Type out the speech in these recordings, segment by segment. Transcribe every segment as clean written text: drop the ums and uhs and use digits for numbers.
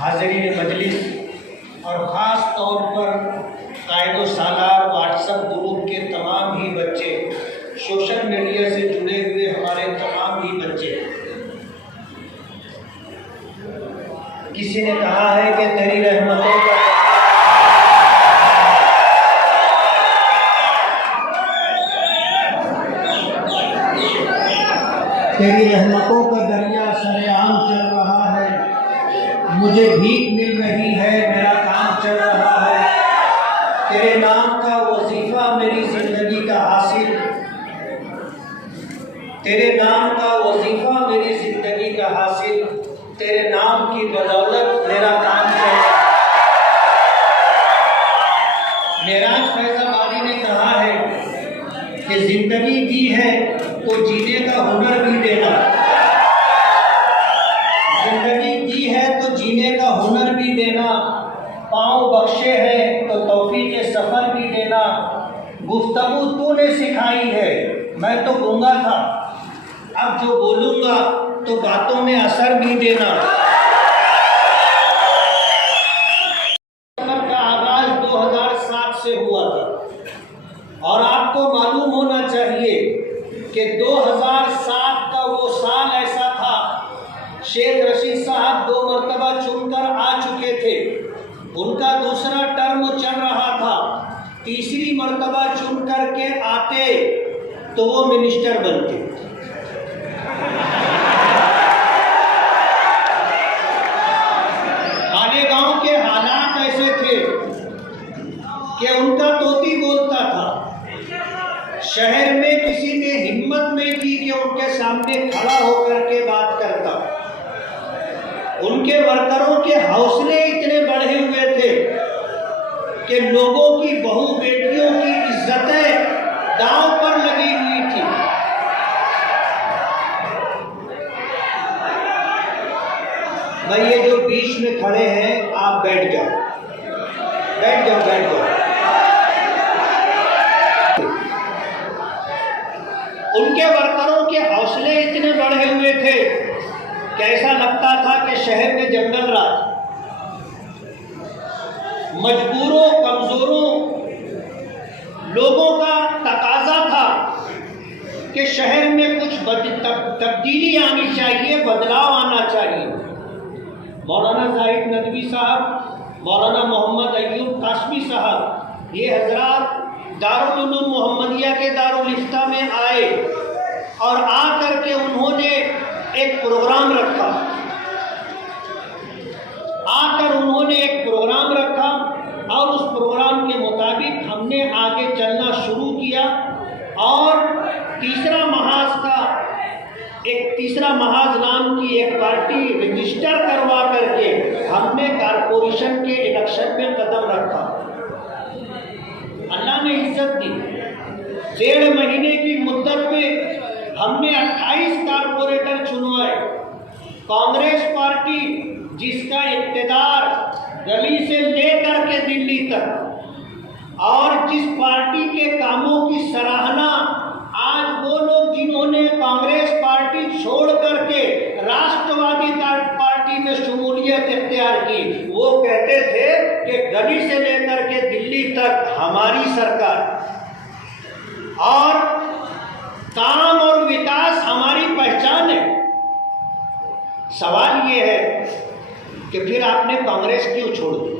हाज़रीन मजलिस और ख़ास तौर पर कायदो सालार व्हाट्सएप ग्रुप के तमाम ही बच्चे, सोशल मीडिया से जुड़े हुए हमारे तमाम ही बच्चे, किसी ने कहा है कि तेरी रहमतों का दरिया सरेआम चल रहा है, मुझे भीख मिल रही है, मेरा काम चल रहा है। तेरे नाम का वजीफा मेरी जिंदगी का हासिल, तेरे नाम का वजीफा मेरी जिंदगी का हासिल, तेरे नाम की बदौलत मेरा काम चल रहा है। मेराज फैजाबादी ने कहा है कि जिंदगी दी है तो जीने का हुनर भी देना, जिंदगी दी है तो जीने का हुनर भी देना, पाँव बख्शे हैं तो तौफीक सफ़र भी देना। गुफ्तगू तूने सिखाई है, मैं तो गूंगा था, अब जो बोलूँगा तो बातों में असर भी देना। सफ़र का आगाज़ 2007 से हुआ था और आपको मालूम होना चाहिए कि 2007 का वो साल ऐसा था, शेख रशीद साहब 2 मरतबा चुनकर आ चुके थे, उनका दूसरा टर्म चल रहा था, तीसरी मरतबा चुन करके आते तो वो मिनिस्टर बनते। मालेगांव के हालात ऐसे थे कि उनका तोती बोलता था, शहर में किसी ने हिम्मत नहीं की कि उनके सामने खड़ा होकर के बात करता। उनके वर्करों के हौसले इतने बढ़े हुए थे कि लोगों की बहू बेटियों की इज्जतें दांव पर लगी हुई थी। भाई ये जो बीच में खड़े हैं आप बैठ जाओ, बैठ जाओ, बैठ जाओ। उनके वर्करों के हौसले इतने बढ़े हुए थे कि ऐसा लगता था कि शहर में जंगल राज। मजबूरों कमजोरों लोगों का तकाजा था कि शहर में कुछ तब्दीली आनी चाहिए, बदलाव आना चाहिए। मौलाना जाहिद नदवी साहब, मौलाना मोहम्मद अय्यूब कासमी साहब, ये हजरात दारुल उलूम मोहम्मदिया के दारुल इफ्ता में आए और आकर के उन्होंने एक प्रोग्राम रखा, और उस प्रोग्राम के मुताबिक हमने आगे चलना शुरू किया और तीसरा महाज नाम की एक पार्टी रजिस्टर करवा करके हमने कारपोरेशन के इलेक्शन में कदम रखा। अल्लाह ने इज्जत दी। 1.5 महीने की मुद्दत में हमने 28 कारपोरेटर चुनवाए। कांग्रेस पार्टी जिसका इक़्तिदार गली से लेकर के दिल्ली तक, और जिस पार्टी के कामों की सराहना आज वो लोग जिन्होंने कांग्रेस पार्टी छोड़ करके राष्ट्रवादी पार्टी में शमूलियत इख्तियार की, वो कहते थे कि गली से लेकर के दिल्ली तक हमारी सरकार और काम और विकास हमारी पहचान है। सवाल ये है कि फिर आपने कांग्रेस क्यों छोड़ दी?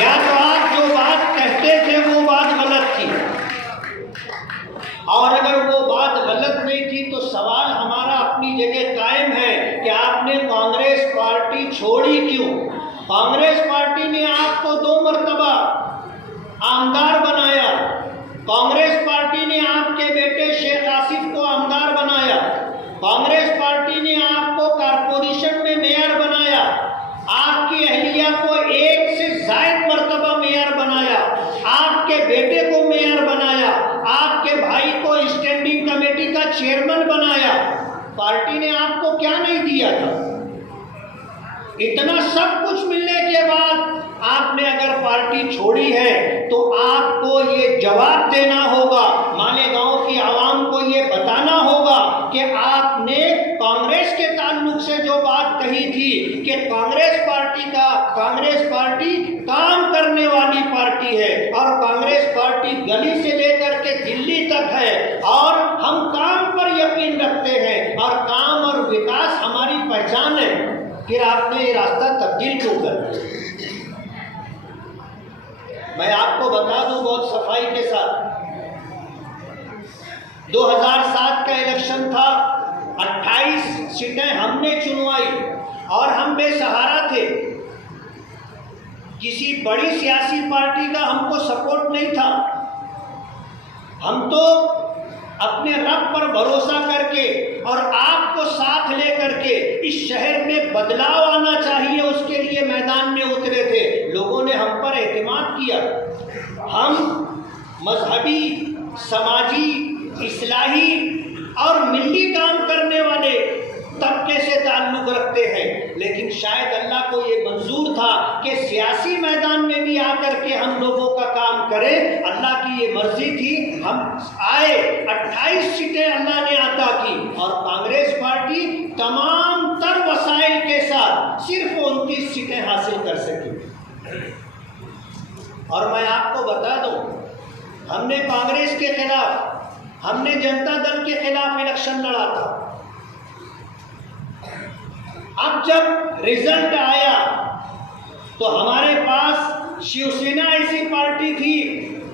या तो आप जो बात कहते थे वो बात गलत थी, और अगर वो बात गलत नहीं थी तो सवाल हमारा अपनी जगह कायम है कि आपने कांग्रेस पार्टी छोड़ी क्यों? कांग्रेस पार्टी ने आपको 2 मरतबा आमदार बनाया, कांग्रेस पार्टी ने आपके बेटे शेख आसिफ को आमदार बनाया, कांग्रेस पार्टी ने आपको कारपोरेशन में मेयर बनाया, आपकी अहलिया को 1 से ज़ायद मरतबा मेयर बनाया, आपके बेटे को मेयर बनाया, आपके भाई को स्टैंडिंग कमेटी का चेयरमैन बनाया। पार्टी ने आपको क्या नहीं दिया था? इतना सब कुछ मिलने के बाद आपने अगर पार्टी छोड़ी है तो आपको ये जवाब देना होगा, मालेगांव की आवाम को ये बताना होगा कि आपने कांग्रेस के ताल्लुक से जो बात कही थी कि कांग्रेस पार्टी काम करने वाली पार्टी है और कांग्रेस पार्टी गली से लेकर के दिल्ली तक है और हम काम पर यकीन रखते हैं और काम और विकास हमारी पहचान है, फिर आपने ये रास्ता तब्दील क्यों कर दिया? मैं आपको बता दूं बहुत सफाई के साथ, 2007 का इलेक्शन था, 28 सीटें हमने चुनवाई और हम बेसहारा थे। किसी बड़ी सियासी पार्टी का हमको सपोर्ट नहीं था। हम तो अपने रब पर भरोसा करके और आपको साथ लेकर के इस शहर में बदलाव आना चाहिए उसके लिए मैदान में उतरे थे। लोगों ने हम पर एतमाद किया। हम मजहबी, समाजी, इस्लाही और मिली काम करने वाले तबके से ताल्लुक रखते हैं, लेकिन शायद अल्लाह को ये मंजूर था कि सियासी मैदान में भी आकर के हम लोगों का काम करें। अल्लाह की ये मर्जी थी, हम आए, 28 सीटें अल्लाह ने अता की और कांग्रेस पार्टी तमाम तर वसाइल के साथ सिर्फ 29 सीटें हासिल कर सकी। और मैं आपको बता दूं, हमने कांग्रेस के खिलाफ, हमने जनता दल के खिलाफ इलेक्शन लड़ा था। अब जब रिजल्ट आया तो हमारे पास शिवसेना ऐसी पार्टी थी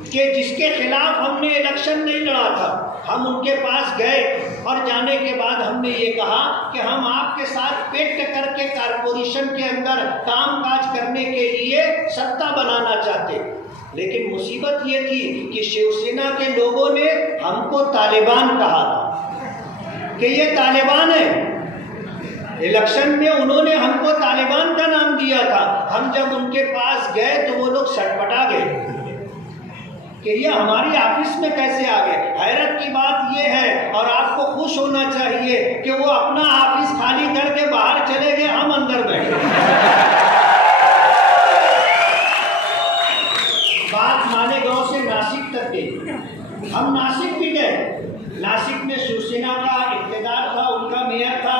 कि जिसके खिलाफ हमने इलेक्शन नहीं लड़ा था। हम उनके पास गए और जाने के बाद हमने ये कहा कि हम आपके साथ पेट करके कारपोरेशन के अंदर कामकाज करने के लिए सत्ता बनाना चाहते। लेकिन मुसीबत ये थी कि शिवसेना के लोगों ने हमको तालिबान कहा था कि ये तालिबान है। इलेक्शन में उन्होंने हमको तालिबान का नाम दिया था। हम जब उनके पास गए तो वो लोग छटपटा गए कि ये हमारी ऑफिस में कैसे आ गए। हैरत की बात ये है और आपको खुश होना चाहिए कि वो अपना ऑफिस खाली करके बाहर चले गए, हम अंदर बैठे। बात मालेगांव से नासिक तक गई। हम नासिक भी गए। नासिक में शिवसेना का इक़्तिदार था, उनका मेयर था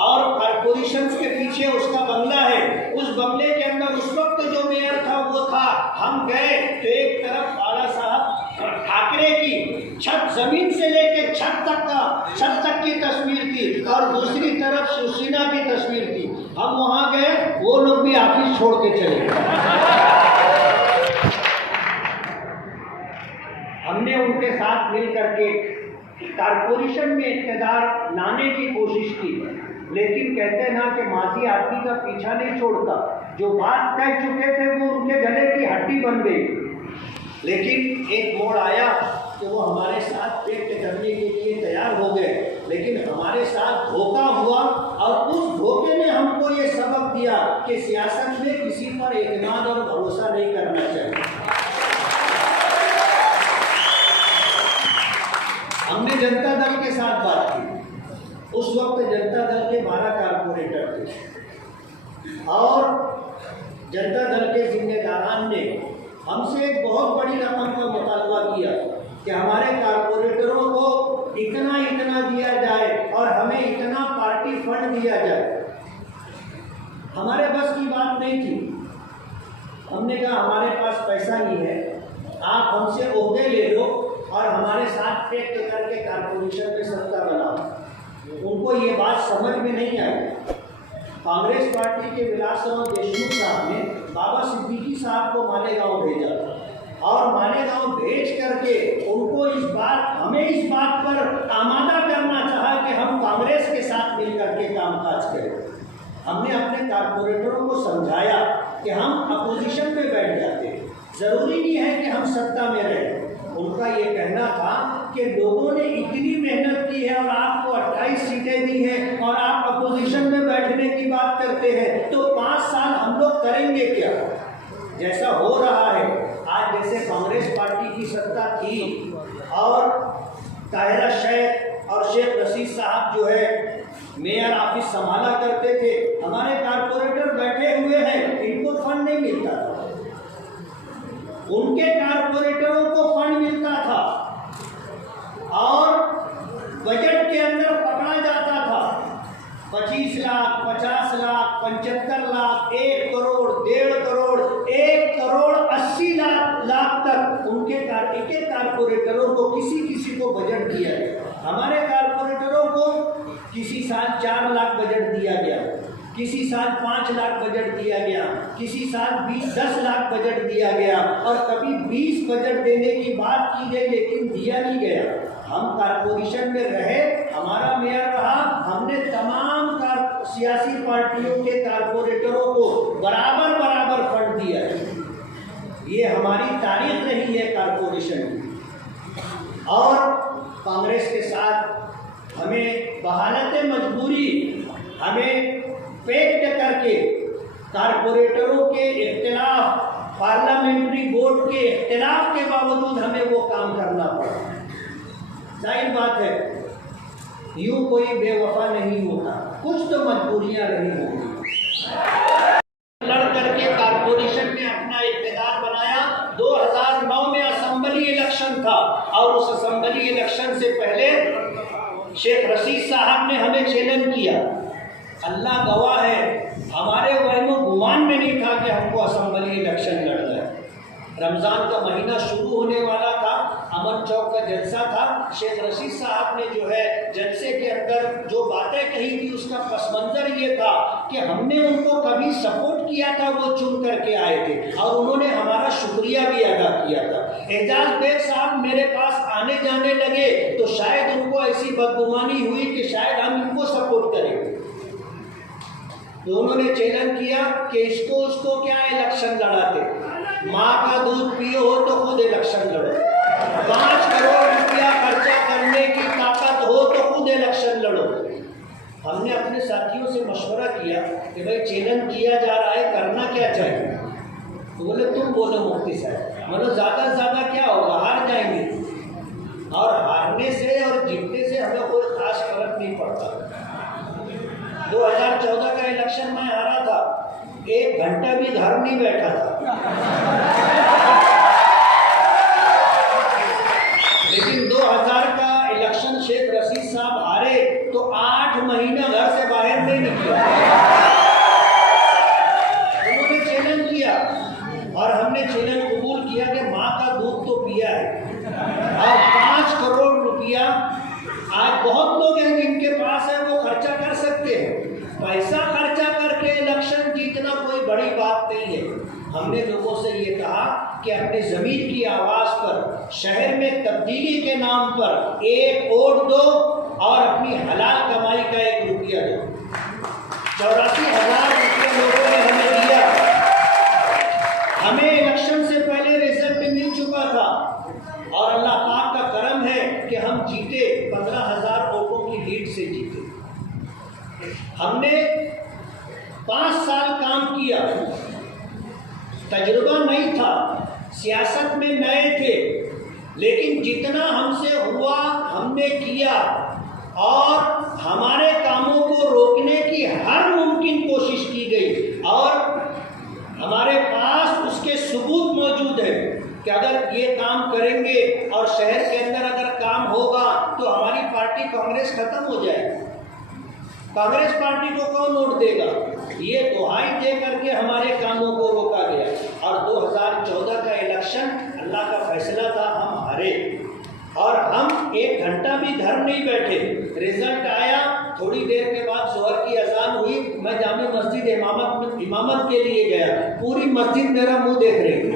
और कॉर्पोरेशन के पीछे उसका बंगला है। उस बंगले के अंदर उस वक्त जो मेयर था वो था। हम गए तो एक तरफ बाला साहब ठाकरे की छत, जमीन से लेकर छत तक की तस्वीर थी और दूसरी तरफ शिवसेना की तस्वीर थी। हम वहाँ गए, वो लोग भी ऑफिस छोड़ के चले गए। हमने उनके साथ मिल करके कारपोरेशन में इक़्तिदार लाने की कोशिश की, लेकिन कहते ना कि माजी आदमी का पीछा नहीं छोड़ता। जो बात कह चुके थे वो उनके गले की हड्डी बन गई। लेकिन एक मोड़ आया कि वो हमारे साथ पेट करने के लिए तैयार हो गए, लेकिन हमारे साथ धोखा हुआ और उस धोखे ने हमको ये सबक दिया कि सियासत में किसी पर एतमाद और भरोसा नहीं करना चाहिए। हमने जनता दल के साथ बात की। उस वक्त जनता दल के 12 कारपोरेटर थे और जनता दल के जिम्मेदारान ने हमसे एक बहुत बड़ी रकम का मुतालबा किया कि हमारे कारपोरेटरों को इतना दिया जाए और हमें इतना पार्टी फंड दिया जाए। हमारे बस की बात नहीं थी। हमने कहा हमारे पास पैसा नहीं है, आप हमसे ओहदे ले लो और हमारे साथ पेट करके कारपोरेशन में सत्ता बनाओ। उनको ये बात समझ में नहीं आई। कांग्रेस पार्टी के विलासराव देशमुख साहब ने बाबा सिद्दीकी साहब को मालेगांव भेजा और मालेगांव भेज करके उनको हमें इस बात पर आमादा करना चाहा कि हम कांग्रेस के साथ मिल करके कामकाज करें। हमने अपने कारपोरेटरों को समझाया कि हम अपोजिशन में बैठ जाते हैं, ज़रूरी नहीं है कि हम सत्ता में रहें। उनका ये कहना था कि लोगों ने इतनी मेहनत की है और आपको 28 सीटें दी हैं और आप अपोजिशन में बैठने की बात करते हैं, तो 5 साल हम लोग करेंगे क्या? जैसा हो रहा है आज, जैसे कांग्रेस पार्टी की सत्ता थी और ताहिरा शेख और शेख रशीद साहब जो है मेयर ऑफिस संभाला करते थे, हमारे कारपोरेटर बैठे हुए हैं, इनको फंड नहीं मिलता था। उनके कारपोरेटरों को फंड मिलता था और बजट के अंदर पकड़ा जाता था 25 लाख, 50 लाख, 75 लाख, 1 करोड़, 1.5 करोड़, 1 करोड़ 80 लाख तक उनके एक एक कारपोरेटरों को किसी को बजट दिया गया। हमारे कारपोरेटरों को किसी साल 4 लाख बजट दिया गया, किसी साल 5 लाख बजट दिया गया, किसी साल 10 लाख बजट दिया गया और कभी 20 बजट देने की बात की गई लेकिन दिया नहीं गया। हम कारपोरेशन में रहे, हमारा मेयर रहा, हमने तमाम सियासी पार्टियों के कारपोरेटरों को बराबर फंड दिया है। ये हमारी तारीख रही है कारपोरेशन की। और कांग्रेस के साथ हमें बहालत मजबूरी, हमें पैक्ट करके कारपोरेटरों के इख्तिलाफ, पार्लियामेंट्री बोर्ड के इख्तिलाफ के बावजूद हमें वो काम करना पड़ा। जाहिर बात है, यूं कोई बेवफा नहीं होता, कुछ तो मजबूरियां रही होंगी। लड़ करके कारपोरेशन ने अपना इख्तियार बनाया। 2009 में असेंबली इलेक्शन था और उस असेंबली इलेक्शन से पहले शेख रशीद साहब ने हमें चैलेंज किया। अल्लाह गवाह है, हमारे वहमो गुमान में नहीं था कि हमको असेंबली इलेक्शन लड़ना है। रमज़ान का महीना शुरू होने वाला था, अमन चौक का जलसा था। शेख रशीद साहब ने जो है जलसे के अंदर जो बातें कही थी उसका पस मंज़र ये था कि हमने उनको कभी सपोर्ट किया था, वो चुन करके आए थे और उन्होंने हमारा शुक्रिया भी अदा किया था। एजाज बेग साहब मेरे पास आने जाने लगे तो शायद उनको ऐसी बदगुमानी हुई कि शायद हम इनको सपोर्ट करें, तो उन्होंने चैलेंज किया कि इसको उसको क्या इलेक्शन लड़ाते, माँ का दूध पियो हो तो खुद इलेक्शन लड़ो, 5 करोड़ रुपया खर्चा करने की ताकत हो तो खुद इलेक्शन लड़ो। हमने अपने साथियों से मशवरा किया कि भाई चैलेंज किया जा रहा है, करना क्या चाहिए। तो बोले तुम बोलो मुफ्ती साहब। मतलब ज़्यादा से ज़्यादा क्या होगा, हार जाएंगे, और हारने से और जीतने से हमें कोई खास फर्क नहीं पड़ता। 2014 का इलेक्शन में हारा था, 1 घंटा भी घर नहीं बैठा था, लेकिन 2000 का इलेक्शन शेख रशीद साहब हारे तो 8 महीना घर से बाहर नहीं निकले। उन्होंने चैलेंज किया और हमने चैलेंज कबूल किया कि माँ का दूध तो पिया है। और 5 करोड़ रुपया आज बहुत लोग हैं जिनके पास है, वो खर्चा कर सकते हैं। पैसा खर्चा करके इलेक्शन जीतना कोई बड़ी बात नहीं है। हमने लोगों से ये कहा कि अपने ज़मीर की आवाज़ पर शहर में तब्दीली के नाम पर 1 वोट दो और अपनी हलाल कमाई का 1 रुपया दो। 84,000 रुपये लोगों ने हमें दिया। हमें इलेक्शन से पहले रिजल्ट मिल चुका था और अल्लाह पाक का करम है कि हम जीते, 15,000 वोटों की लीड से जीते। हमने 5 साल काम किया, तजुर्बा नहीं था, सियासत में नए थे, लेकिन जितना हमसे हुआ हमने किया और हमारे कामों को रोकने की हर मुमकिन कोशिश की गई और हमारे पास उसके सबूत मौजूद है कि अगर ये काम करेंगे और शहर के अंदर अगर काम होगा तो हमारी पार्टी कांग्रेस खत्म हो जाएगी। कांग्रेस पार्टी को कौन वोट देगा, ये दुहाई दे करके हमारे कामों को रोका गया। और 2014 का इलेक्शन अल्लाह का फैसला था, हम हारे और हम 1 घंटा भी घर नहीं बैठे। रिजल्ट आया, थोड़ी देर के बाद जोहर की अजान हुई, मैं जामे मस्जिद इमामत के लिए गया, पूरी मस्जिद मेरा मुंह देख रही थी।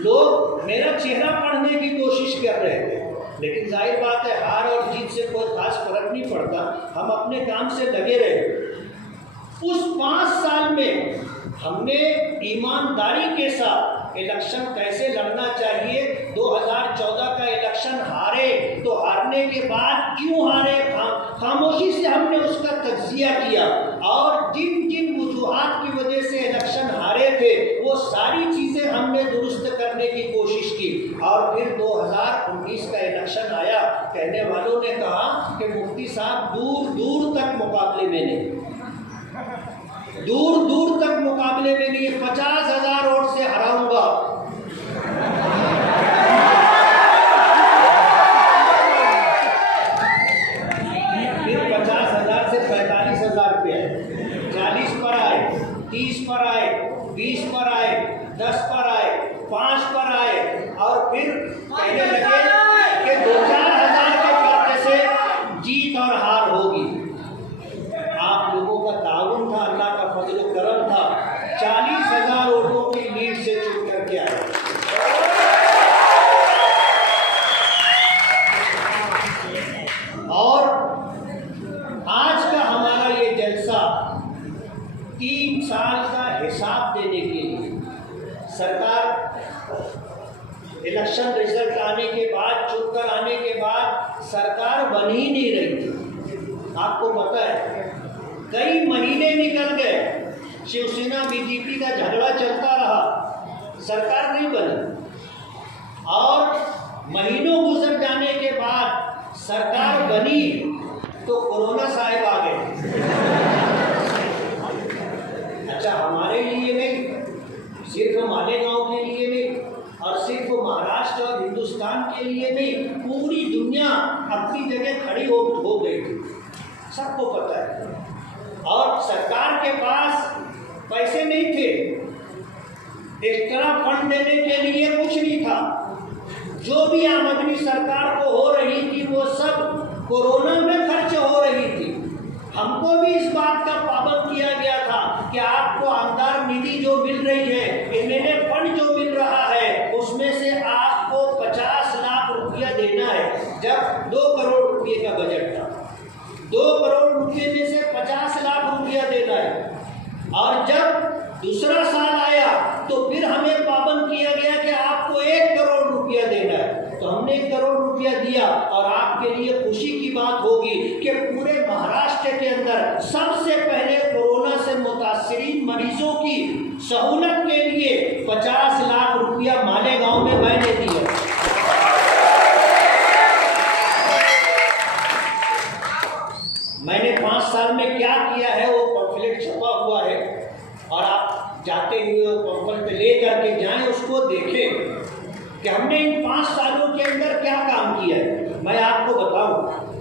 लोग मेरा चेहरा पढ़ने की कोशिश कर रहे थे, लेकिन जाहिर बात है हार और जीत से कोई खास फर्क नहीं पड़ता। हम अपने काम से लगे रहे। उस 5 साल में हमने ईमानदारी के साथ इलेक्शन कैसे लड़ना चाहिए। 2014 का इलेक्शन हारे तो हारने के बाद क्यों हारे, खामोशी से हमने उसका तज्जिया किया और जिन जिन वजूहात की वजह से इलेक्शन हारे थे वो सारी चीज़ें हमने दुरुस्त करने की कोशिश की। और फिर 2019 का इलेक्शन आया, कहने वालों ने कहा कि मुफ्ती साहब दूर दूर तक मुकाबले में नहीं, दूर दूर तक मुकाबले में नहीं, 50,000 वोट से हराऊंगा। फिर हार होगी। आप लोगों का ताउन था, अल्लाह का फजल करम था, 40,000 वोटों की लीड से चुन करके आए। और आज का हमारा ये जलसा 3 साल का हिसाब देने के लिए, सरकार इलेक्शन रिजल्ट आने के बाद, चुनकर आने के बाद सरकार बन ही नहीं रही थी। आपको पता है कई महीने निकल गए, शिवसेना बीजेपी का झगड़ा चलता रहा, सरकार नहीं बनी। और महीनों गुजर जाने के बाद सरकार बनी तो कोरोना साहब आ गए। अच्छा, हमारे लिए नहीं, सिर्फ मालेगांव के लिए नहीं, और सिर्फ महाराष्ट्र और हिंदुस्तान के लिए नहीं, पूरी दुनिया अपनी जगह खड़ी हो गई थी, सबको पता है। और सरकार के पास पैसे नहीं थे, एक्स्ट्रा फंड देने के लिए कुछ नहीं था। जो भी आमदनी सरकार को हो रही थी वो सब कोरोना में खर्च हो रही थी। हमको भी इस बात का पाबंद किया गया था कि आपको आमदार निधि जो मिल रही है, एमएलए फंड जो मिल रहा है, उसमें से आपको 50 लाख रुपया देना है। जब 2 करोड़ रुपये का बजट था, 2 करोड़ रुपये में से 50 लाख रुपया देना है। और जब दूसरा साल आया तो फिर हमें पाबंद किया गया कि आपको 1 करोड़ रुपया देना है। तो हमने 1 करोड़ रुपया दिया। और आपके लिए खुशी की बात होगी कि पूरे महाराष्ट्र के अंदर सबसे पहले कोरोना से मुतासिरीन मरीजों की सहूलत के लिए 50 लाख रुपया मालेगांव में मैंने दिया। मैंने 5 साल में क्या किया है वो पम्फलेट छपा हुआ है, और आप जाते हुए वो पम्फलेट ले करके जाएं, उसको देखें कि हमने इन 5 सालों के अंदर क्या काम किया है। मैं आपको बताऊं,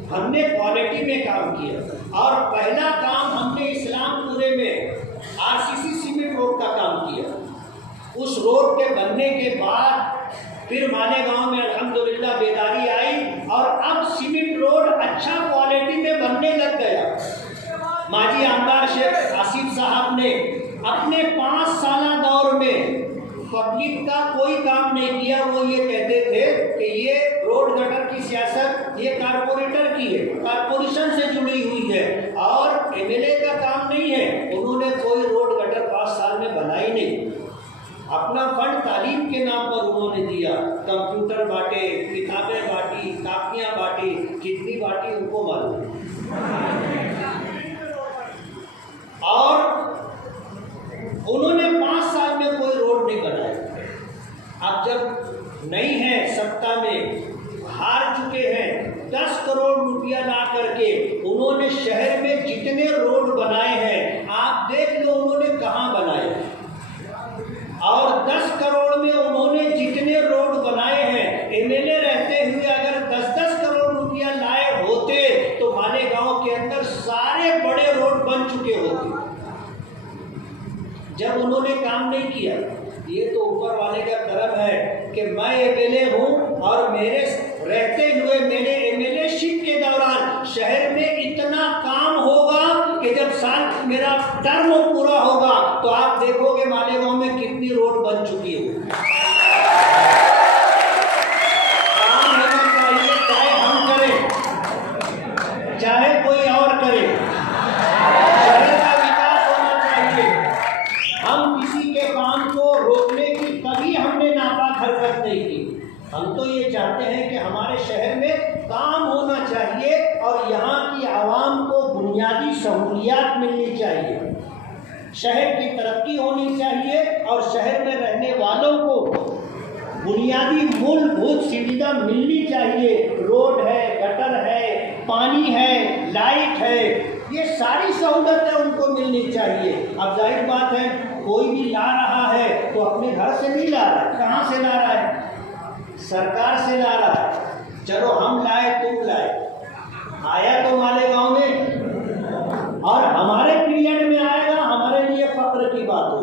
हमने क्वालिटी में काम किया। और पहला काम हमने इस्लामपुरे में आरसीसी सीमेंट रोड का काम किया। उस रोड के बनने के बाद फिर मालेगांव में अल्हम्दुलिल्लाह बेदारी आई, और अब सीमेंट रोड अच्छा क्वालिटी में बनने लग गया। माजी आमदार शेख आसिफ साहब ने अपने 5 साला दौर में पब्लिक का कोई काम नहीं किया। वो ये कहते थे कि ये रोड गटर की सियासत ये कारपोरेटर की है, कारपोरेशन से जुड़ी हुई है, और एमएलए का काम नहीं है। उन्होंने कोई रोड गटर 5 साल में बनाई नहीं। अपना फंड तालीम के नाम पर उन्होंने दिया, कंप्यूटर बांटे, किताबें बांटी, कापियां बांटी, कितनी बांटी उनको मालूम। और उन्होंने 5 साल में कोई रोड नहीं बनाया। अब जब नहीं है सत्ता में, हार चुके हैं, 10 करोड़ रुपया ला करके उन्होंने शहर में जितने रोड बनाए हैं आप देख लो उन्होंने कहाँ बनाए। और 10 करोड़ में उन्होंने जितने रोड बनाए हैं, एमएलए रहते हुए अगर 10-10 करोड़ रुपया लाए होते तो मालेगांव के अंदर सारे बड़े रोड बन चुके होते। जब उन्होंने काम नहीं किया, ये तो ऊपर वाले का करम है कि मैं एमएलए हूँ और मेरे रहते हुए मेरे एमएलएशिप के दौरान शहर में इतना काम होगा कि जब साल मेरा टर्म पूरा होगा तो आप देखोगे मालेगांव में कितनी रोड बन चुकी है। काम होना चाहिए, चाहे हम करें चाहे कोई और करे, शहर का विकास होना चाहिए। हम किसी के काम को रोकने की कभी हमने नापाक हरकत नहीं की। हम तो ये चाहते हैं कि हमारे शहर में काम होना चाहिए और यहाँ की आवाम को बुनियादी सहूलियात मिलनी चाहिए, शहर की तरक्की होनी चाहिए और शहर में रहने वालों को बुनियादी मूलभूत सुविधा मिलनी चाहिए। रोड है, गटर है, पानी है, लाइट है, ये सारी सहूलतें उनको मिलनी चाहिए। अब जाहिर बात है कोई भी ला रहा है तो अपने घर से नहीं ला रहा है, कहाँ से ला रहा है? सरकार से ला रहा है। चलो हम लाए, तुम लाए, आया तो मालेगांव में और हमारे पीरियड में आएगा, हमारे लिए फख्र की बात हो।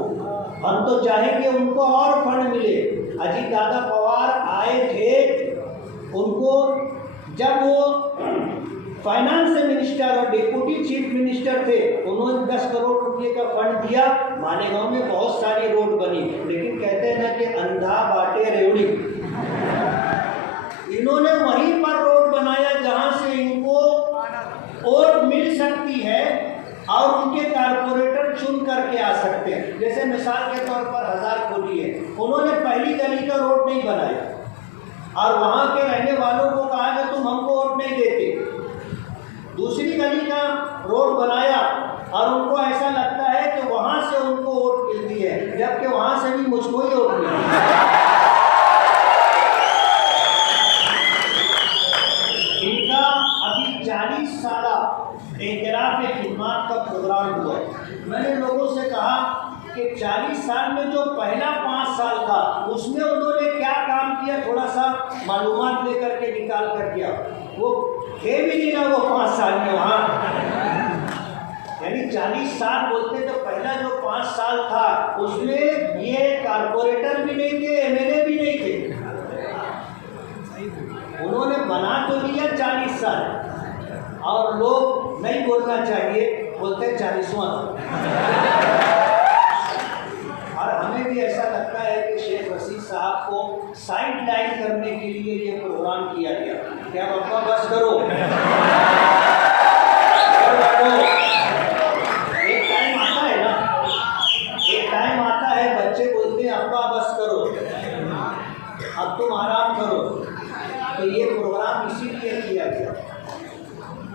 हम तो चाहेंगे उनको और फंड मिले। अजीत दादा पवार आए थे, उनको जब वो फाइनेंस मिनिस्टर मिनिस्टर और डिप्टी चीफ मिनिस्टर थे, उन्होंने 10 करोड़ रुपए का फंड दिया, मालेगांव में बहुत सारी रोड बनी। लेकिन कहते हैं ना कि अंधा बाटे रेवड़ी, इन्होंने वहीं पर रोड बनाया जहां से इनको वोट मिल सकती है और उनके कारपोरेटर चुन करके आ सकते हैं। जैसे मिसाल के तौर पर हजार खोली है, उन्होंने पहली गली का रोड नहीं बनाया और वहां के रहने वालों को कहा कि तुम हमको वोट नहीं देते, दूसरी गली का रोड बनाया और उनको ऐसा लगता है कि वहां से उनको वोट मिलती है, जबकि वहां से भी मुझको ही वोट मिलती है। इनका अभी 40 साल एतराफ़ खिदमत का प्रोग्राम हुआ। मैंने लोगों से कहा कि 40 साल में जो पहला 5 साल था उसमें उन्होंने क्या काम किया, थोड़ा सा मालूमात लेकर के निकाल कर किया। वो थे भी नहीं ना वो 5 साल में वहाँ, यानी 40 साल बोलते तो पहला जो 5 साल था उसमें ये कारपोरेटर भी नहीं थे, एमएलए भी नहीं थे। उन्होंने बना तो लिया 40 साल और लोग नहीं बोलना चाहिए, बोलते 40वां। और हमें भी ऐसा लगता है कि शेख रशीद साहब को साइड लाइन करने के लिए ये प्रोग्राम किया गया। क्या बाबा बस करो, एक टाइम आता है ना, एक टाइम आता है बच्चे बोलते हैं अब्बा बस करो, अब तुम आराम करो। तो ये प्रोग्राम इसीलिए किया गया।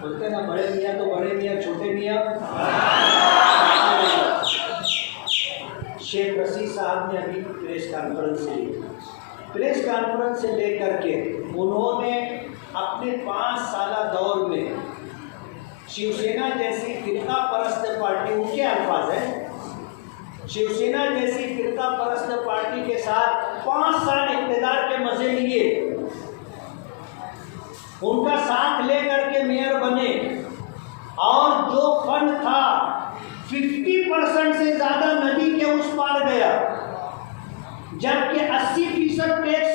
बोलते ना बड़े मियाँ तो बड़े मियाँ, छोटे मियाँ। शेख रशीद साहब ने अभी प्रेस कॉन्फ्रेंस ली। प्रेस कॉन्फ्रेंस से लेकर के उन्होंने अपने 5 साल दौर में शिवसेना जैसी फिरका परस्त पार्टी, उनके अल्फाज हैं, शिवसेना जैसी फिरका परस्त पार्टी के साथ 5 साल इक़्तिदार के मजे लिए, उनका साथ लेकर के मेयर बने और जो फंड था 50% से ज़्यादा नदी के उस पार गया, जबकि 80% टैक्स